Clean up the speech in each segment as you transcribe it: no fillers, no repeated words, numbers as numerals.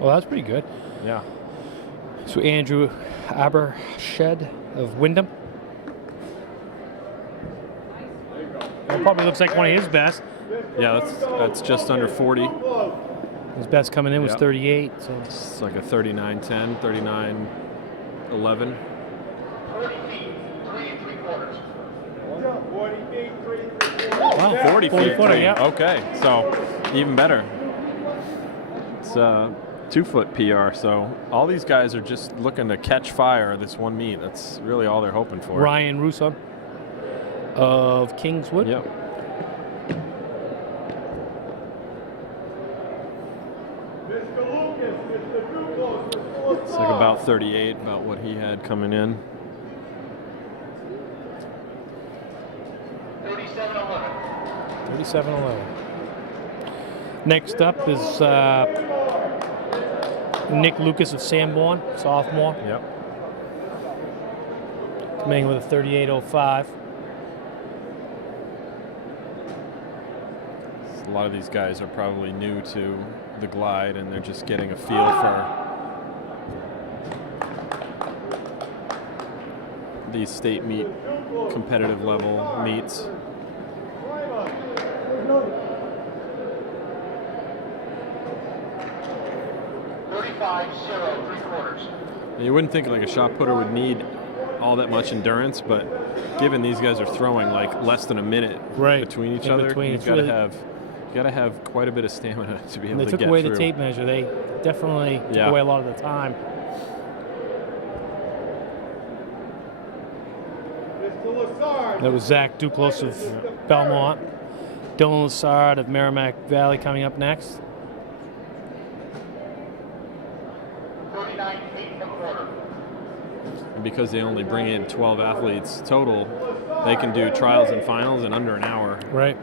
Well, that's pretty good. Yeah. So Andrew Abershed of Wyndham. That probably looks like one of his best. Yeah, that's just under 40. His best coming in was 38. So it's like a 39.10, 39.11. 40 feet, 3 3/4. 40 feet, 3 Wow, 40 feet. footer, yeah. Okay, so even better. It's a 2-foot PR. So all these guys are just looking to catch fire this one meet. That's really all they're hoping for. Ryan Russo of Kingswood. Yep. It's like about 38, about what he had coming in. 37-11. 37-11. Next up is Nick Lucas of Sanborn, sophomore. Yep. Coming in with a 38.05. A lot of these guys are probably new to the glide, and they're just getting a feel for these state meet competitive level meets. You wouldn't think like a shot putter would need all that much endurance, but given these guys are throwing like less than a minute between each other, you've got to have quite a bit of stamina to be able to get through. They took away the tape measure. They definitely took away a lot of the time. That was Zach Duclos of Belmont. Dylan Lessard of Merrimack Valley coming up next. 39.8 And because they only bring in 12 athletes total, they can do trials and finals in under an hour. Right.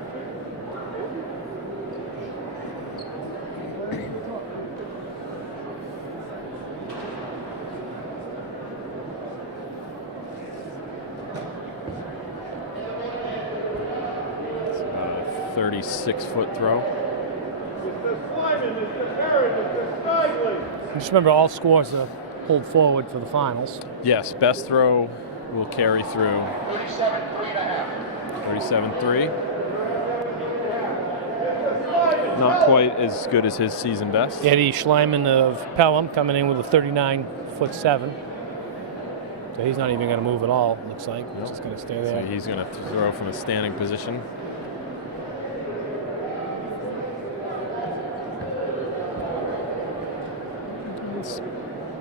It's about a 36-foot throw. Just remember, all scores are pulled forward for the finals. Yes, best throw will carry through. 37.3. Not quite as good as his season best. Eddie Schleiman of Pelham coming in with a 39.7. So he's not even going to move at all, looks like. He's just going to stay there. So he's going to throw from a standing position.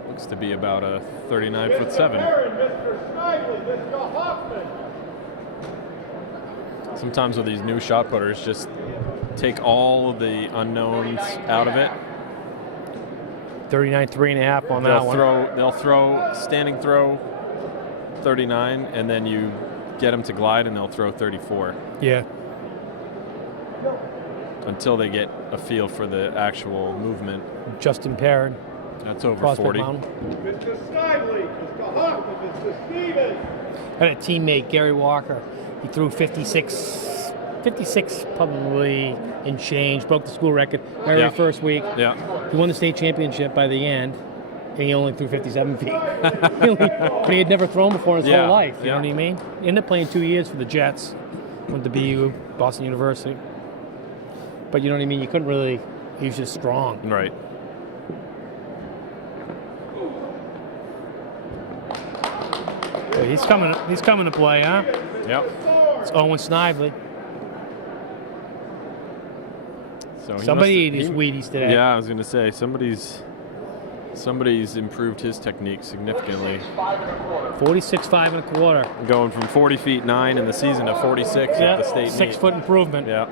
Looks to be about a 39.7. Mr. Hoffman. Sometimes with these new shot putters, just take all of the unknowns out of it. 39.3.5 on that one. They'll throw standing throw 39, and then you get them to glide, and they'll throw 34. Yeah. Until they get a feel for the actual movement. Justin Perrin. That's over Prospect 40. Mountain. Mr. Snively, Mr. Hoffman, Mr. Stevens. I had a teammate, Gary Walker. He threw 56 probably in change, broke the school record very first week. Yeah. He won the state championship by the end, and he only threw 57 feet. But he had never thrown before in his whole life, you know what I mean? He ended up playing 2 years for the Jets, went to BU, Boston University. But you know what I mean? You couldn't really, he was just strong. Right. But he's coming to play, huh? Yep. It's Owen Snively. So somebody ate his Wheaties today. Yeah, I was going to say somebody's improved his technique significantly. 46.5 1/4. Going from 40 feet 9 in the season to 46 at the state meet. 6 foot improvement. Yeah.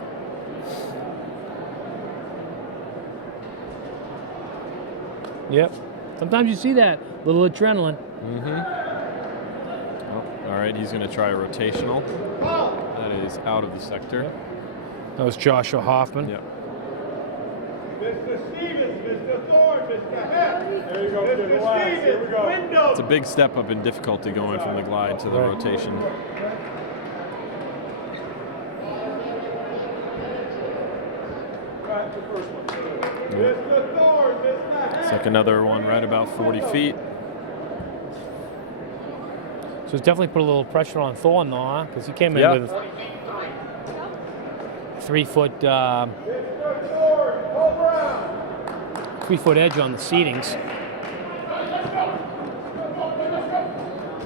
Yep. Sometimes you see that little adrenaline. Mm-hmm. All right, he's going to try a rotational. That is out of the sector. Yep. That was Joshua Hoffman. Yep. Mr. Stevens, Mr. Thorne, Mr. Hess. There you go, Mr. Stevens, here we go. Window. It's a big step up in difficulty going from the glide to the rotation. Mr. Thorne, Mr. Hess. like another one right about 40 feet. So it's definitely put a little pressure on Thorne, though, huh? Because he came in with 3 foot, 3 foot edge on the seatings.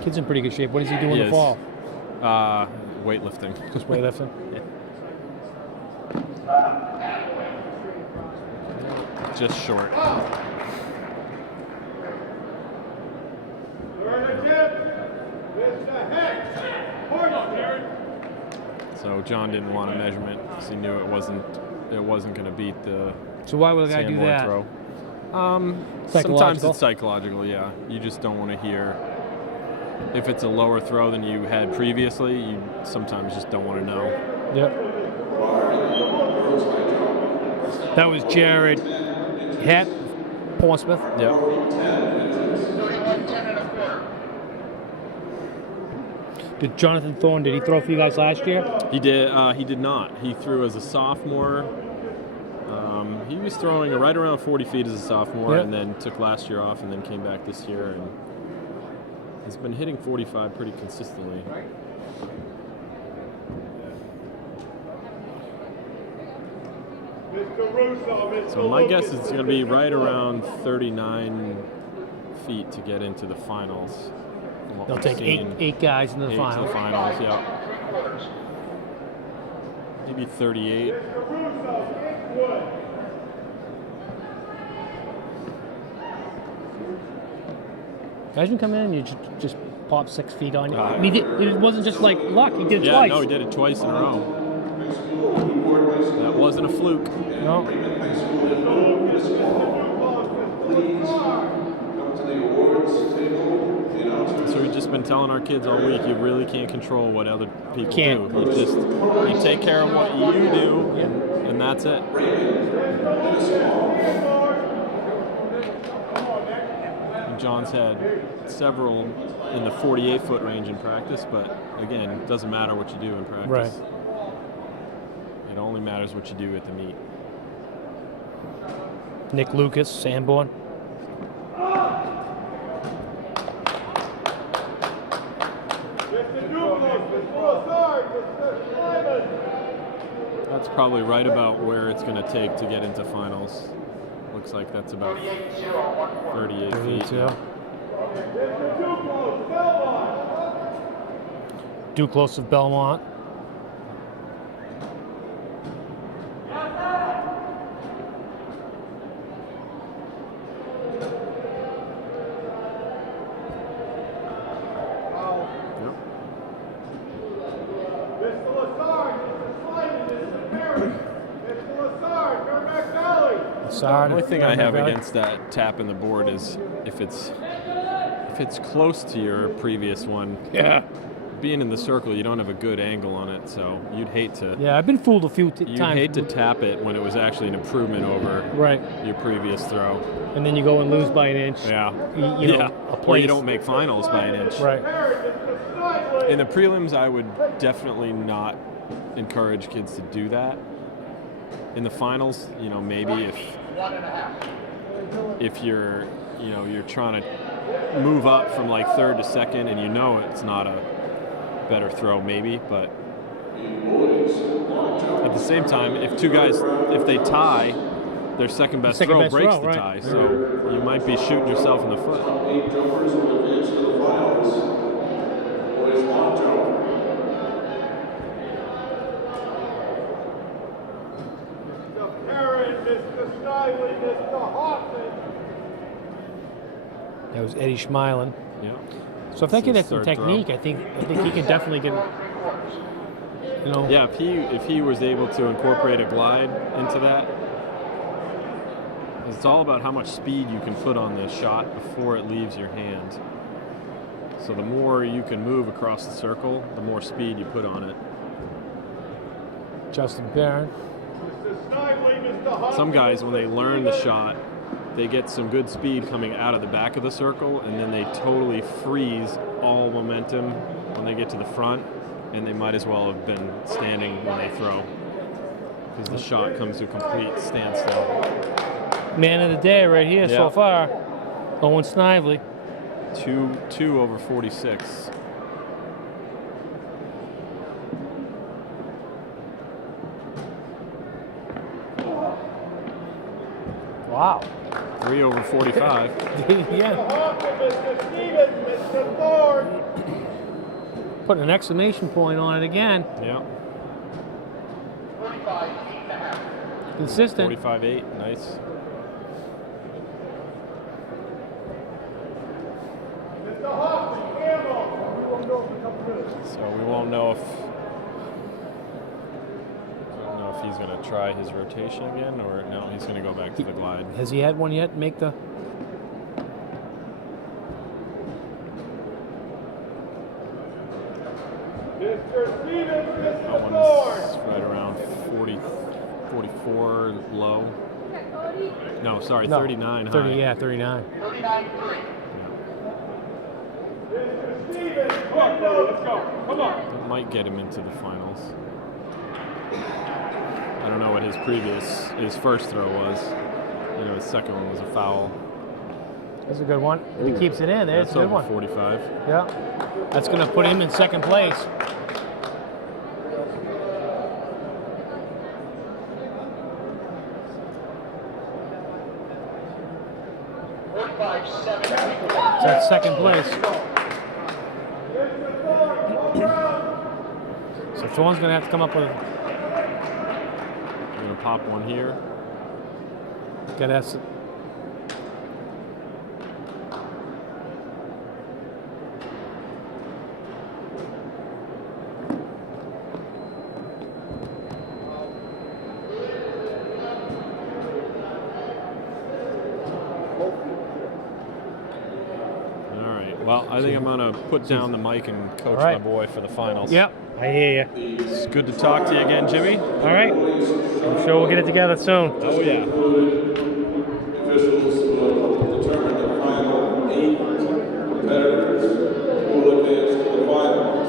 Kid's in pretty good shape. What does he do in the fall? Weightlifting. Just weightlifting? Yeah. Just short. So John didn't want a measurement because he knew it wasn't going to beat the. So why would a guy do that? Throw. Sometimes it's psychological. Yeah, you just don't want to hear. If it's a lower throw than you had previously, you sometimes just don't want to know. Yep. That was Jared Het, Portsmouth. Yep. Did Jonathan Thorne, did he throw for you guys last year? He did. He did not. He threw as a sophomore. He was throwing right around 40 feet as a sophomore, and then took last year off, and then came back this year, and has been hitting 45 pretty consistently. So my guess is it's going to be right around 39 feet to get into the finals. They'll take eight guys into the finals. To the finals, yeah. Maybe 38. Guys can come in and you just pop 6 feet on you. I mean, it wasn't just like luck. He did it twice. No, he did it twice in a row. That wasn't a fluke. No. So we've just been telling our kids all week, you really can't control what other people do. You take care of what you do, and that's it. And John's had several in the 48-foot range in practice, but again, it doesn't matter what you do in practice. Right. It only matters what you do at the meet. Nick Lucas, Sanborn. That's probably right about where it's going to take to get into finals. Looks like that's about 38 feet. Duclos of Belmont. The only thing I have against that tap in the board is if it's close to your previous one. Yeah. Being in the circle, you don't have a good angle on it, so you'd hate to. Yeah, I've been fooled a few times. You'd hate to tap it when it was actually an improvement over your previous throw. And then you go and lose by an inch. Yeah. You know, or you don't make finals by an inch. Right. In the prelims, I would definitely not encourage kids to do that. In the finals, maybe if you're trying to move up from like third to second and it's not a better throw maybe, but at the same time, if two guys, if they tie, their second best throw breaks the tie, so you might be shooting yourself in the foot. Mr. Snively, Mr. Hoffman. That was Eddie Schmeilen. Yeah. So if they can get some technique, I think he can definitely get. Yeah, if he was able to incorporate a glide into that, it's all about how much speed you can put on the shot before it leaves your hand. So the more you can move across the circle, the more speed you put on it. Justin Barron. Some guys, when they learn the shot, they get some good speed coming out of the back of the circle, and then they totally freeze all momentum when they get to the front, and they might as well have been standing when they throw, because the shot comes to a complete standstill. Man of the day right here so far. Owen Snively. 2 over 46. Wow. 3 over 45. Yeah. Mr. Stevens, Mr. Thorne. Put an exclamation point on it again. Yeah. 45.5. Consistent. 45.8. Nice. Mr. Hoffman, ammo. So we won't know if he's going to try his rotation again, or no, he's going to go back to the glide. Has he had one yet? Make the. Mr. Stevens, That Mr. one's Thorne. right around 40, 44 low. No, sorry, No, 39 30, high. yeah, 39. 39.3. Mr. Stevens, let's go. Come on. That might get him into the finals. I don't know what his first throw was. You know, his second one was a foul. That's a good one. If he keeps it in, there's a That's good over one. 45. Yeah. That's going to put him in second place. That's second place. So Thorne's going to have to come up with. I'm going to pop one here. Got to have. Well, I think I'm going to put down the mic and coach my boy for the finals. Yep, I hear you. It's good to talk to you again, Jimmy. All right. I'm sure we'll get it together soon. Oh, yeah. Officials will determine the final 8 competitors who will advance to the finals.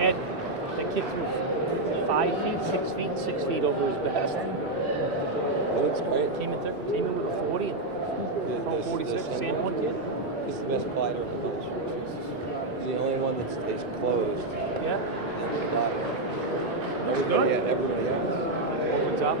Ed, that kid threw 5 feet, 6 feet, 6 feet over his best. That looks great. Came in with a 40 and 46. Sanborn kid. This is the best glider in the bunch. It's the only one that stays closed. Yeah. Everybody else. Opens up.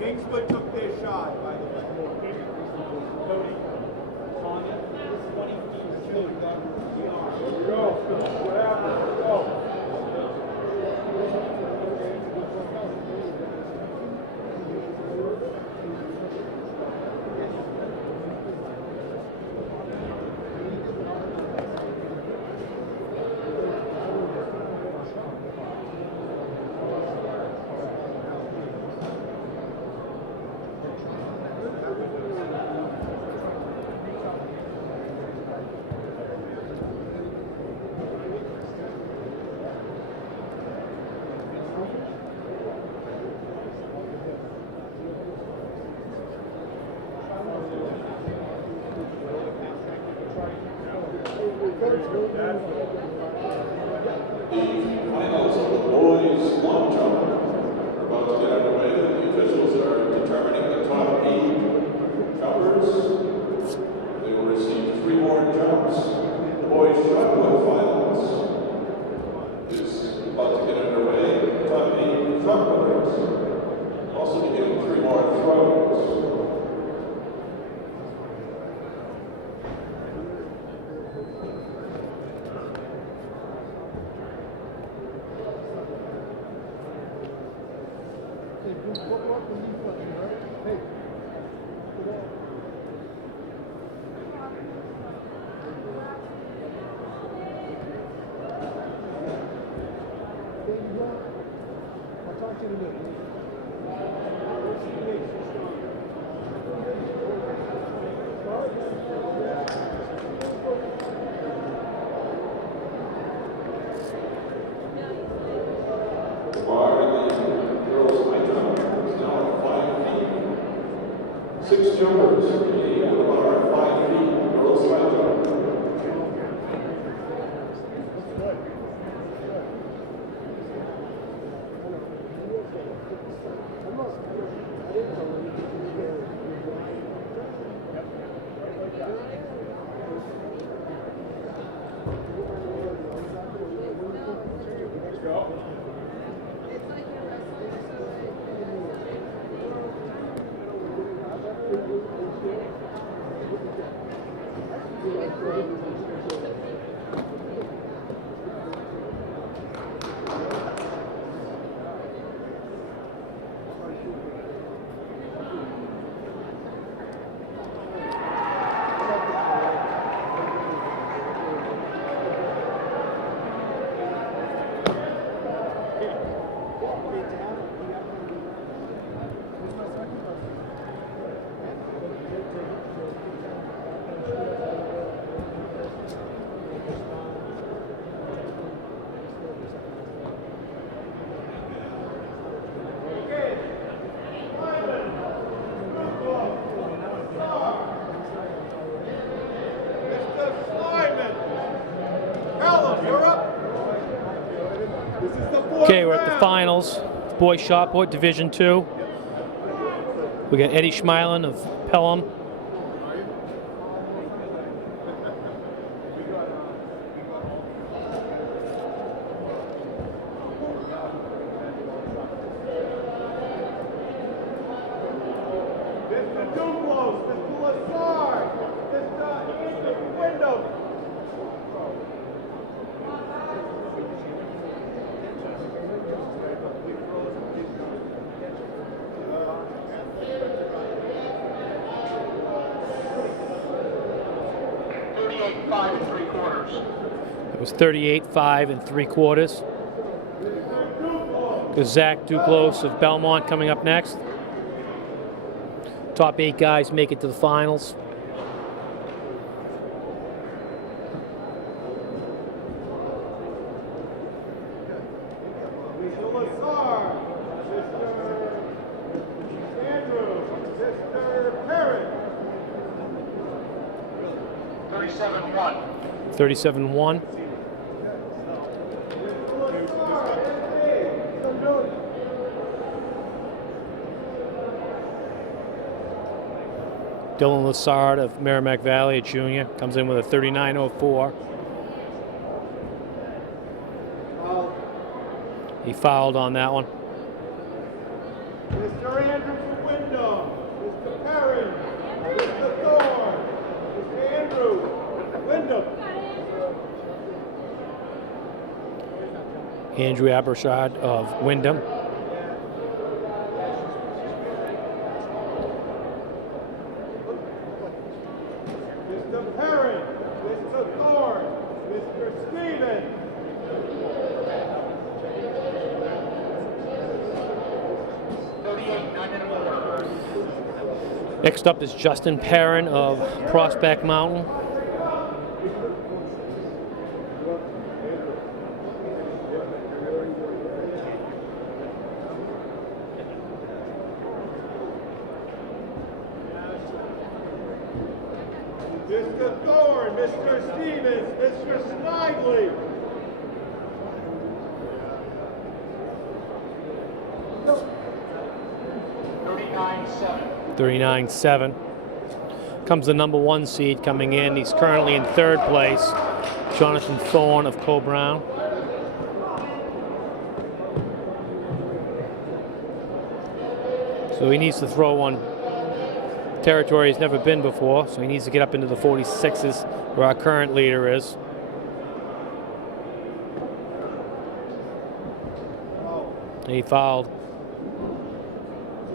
Kingswood took their shot, by the way. Cody. Here we go. What happened? Let's go. about to get underway. The officials are determining the top 8 jumpers. They will receive 3 more jumps. The boys' shot put finals is about to get underway. The top 8 shot putters also beginning 3 more throws. Okay, we're at the finals. Boys shot put, Division 2. We got Eddie Schmeilen of Pelham. Mr. Duplos, Mr. Lessard, Mr. Wyndham. It was 38-5 3/4. There's Zach Duclos of Belmont coming up next. Top 8 guys make it to the finals. Mr. Lessard, Mr. Andrews, Mr. Perrin. 37-1. 37-1. Dylan Lessard of Merrimack Valley, a junior, comes in with a 39.04. He fouled on that one. Mr. Andrews for Wyndham, Mr. Perrin, Mr. Thorne, Mr. Andrews, Wyndham. Andrew Abershad of Wyndham. Mr. Perrin, Mr. Thorne, Mr. Stevens. Next up is Justin Perrin of Prospect Mountain. Mr. Thorne, Mr. Stevens, Mr. Snively. 39-7. Comes the number 1 seed coming in. He's currently in 3rd place. Jonathan Thorne of Co-Brown. So he needs to throw on territory he's never been before. So he needs to get up into the 46s where our current leader is. And he fouled.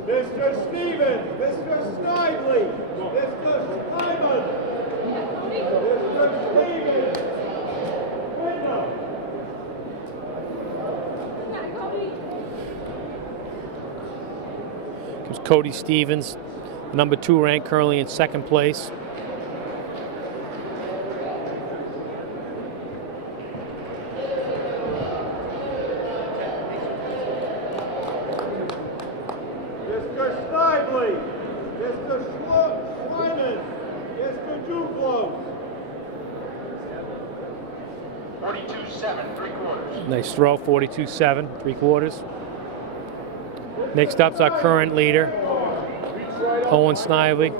Mr. Stevens, Mr. Snively, Mr. Simon, Mr. Stevens, window. Comes Cody Stevens, number 2 ranked, currently in 2nd place. Mr. Snively, Mr. Schweiman, Mr. Duplo. 42-7, 3/4. Nice throw, 42-7, 3/4. Next up's our current leader, Owen Snively.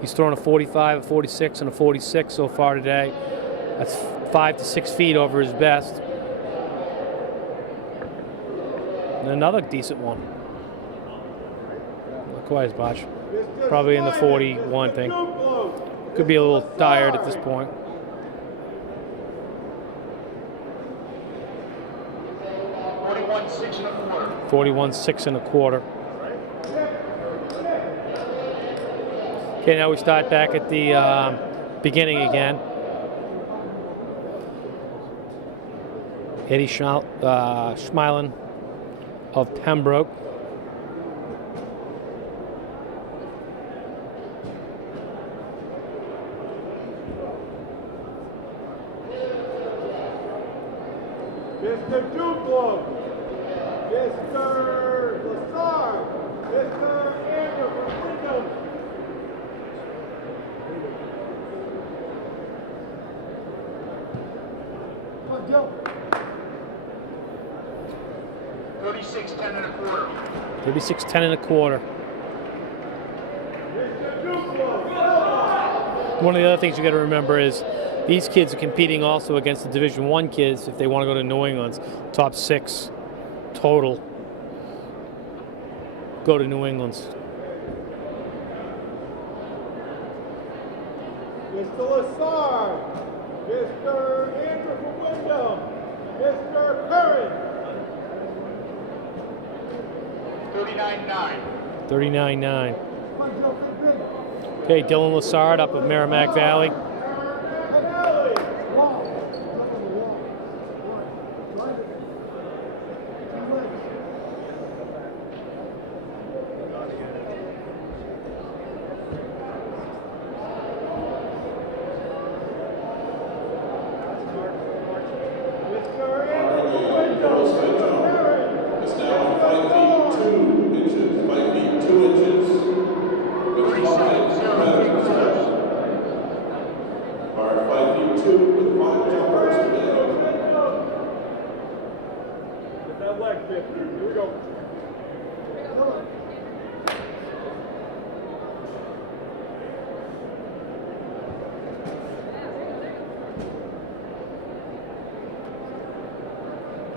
He's thrown a 45, a 46, and a 46 so far today. That's 5 to 6 feet over his best. And another decent one. Not quite as much. Probably in the 41 thing. Could be a little tired at this point. 41-6 and a quarter. Okay, now we start back at the beginning again. Eddie Schmeilen of Pembroke. Mr. Duplo, Mr. Lessard, Mr. Andrew from Wyndham. Come on, Joe. 36-10 and a quarter. 36-10 and a quarter. Mr. Duplo. One of the other things you got to remember is these kids are competing also against the Division I kids if they want to go to New England's. Top 6 total go to New England's. Mr. Lessard, Mr. Andrew from Wyndham, Mr. Perrin. 39-9. 39-9. Okay, Dylan Lessard up of Merrimack Valley.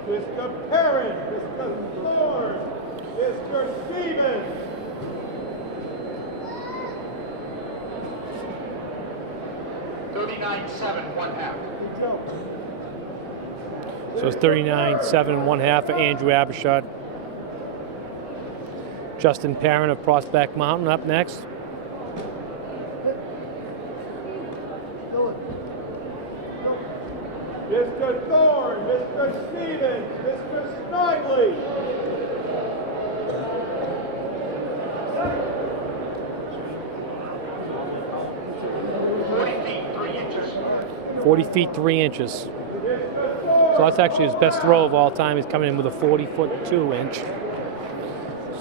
Mr. Perrin, Mr. Thorne, Mr. Stevens. So it's 39-7 1/2 for Andrew Abershot. Justin Perrin of Prospect Mountain up next. Mr. Thorne, Mr. Stevens, Mr. Snively. 40 feet 3 inches. So that's actually his best throw of all time. He's coming in with a 40-foot 2 inch.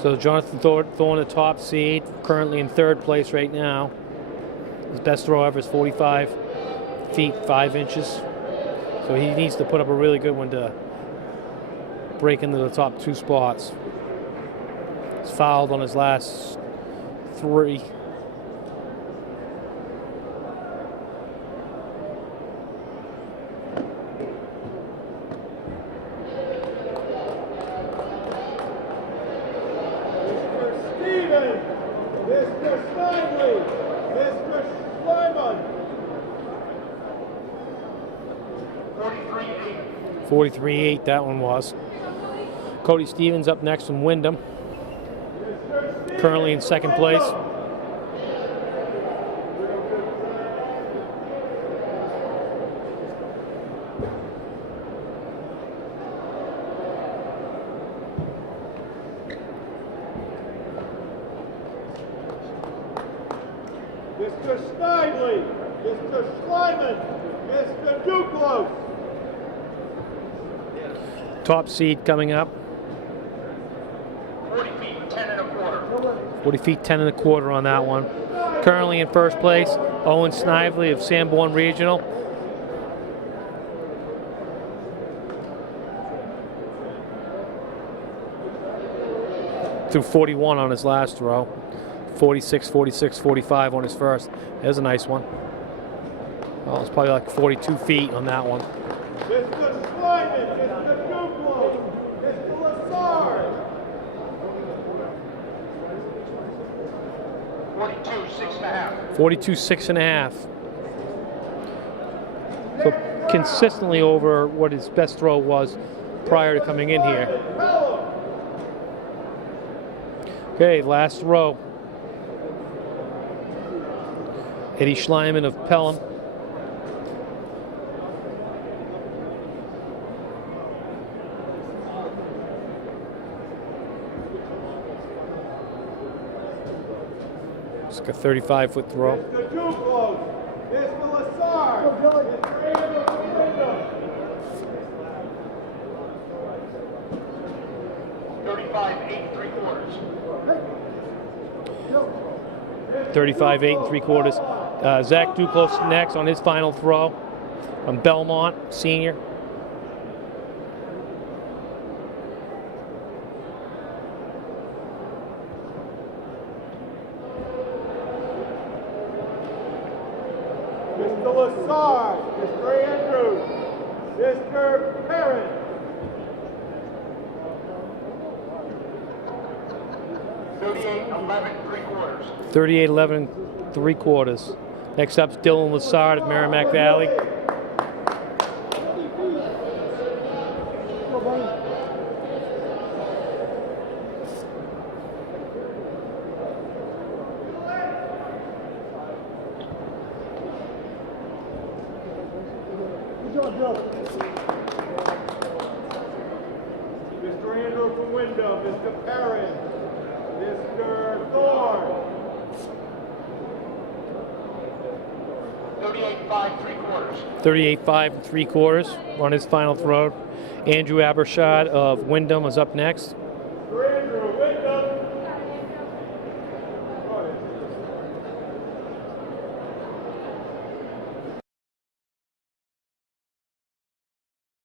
So Jonathan Thorne, the top seed, currently in 3rd place right now. His best throw ever is 45 feet 5 inches. So he needs to put up a really good one to break into the top 2 spots. He's fouled on his last 3. Mr. Snively, Mr. Schleiman. 43-8. 43-8, that one was. Cody Stevens up next from Wyndham. Currently in second place. Mr. Snively, Mr. Schleiman, Mr. Duclos. Top seed coming up. 40 feet, 10 and a quarter. 40 feet, 10 and a quarter on that one. Currently in first place, Owen Snively of Sanborn Regional. Through 41 on his last throw. 46, 46, 45 on his first. There's a nice one. Oh, it's probably like 42 feet on that one. Mr. Schleiman, Mr. Duclos, Mr. Lessard. 42, 6.5. 42, 6.5. So consistently over what his best throw was prior to coming in here. Okay, last row. Eddie Schleiman of Pelham. It's like a 35-foot throw. Mr. Duclos, Mr. Lessard, Mr. Anderson Wyndham. 35, 8 3/4. 35, 8 3/4. Zach Duclos next on his final throw from Belmont, senior. Mr. Lessard, Mr. Andrews, Mr. Perrin. 38, 11 3/4. 38, 11 3/4. Next up's Dylan Lessard of Merrimack Valley. Mr. Andrew from Wyndham, Mr. Perrin, Mr. Thorne. 38, 5 3/4. 38, 5 3/4 on his final throw. Andrew Abershad of Wyndham is up next.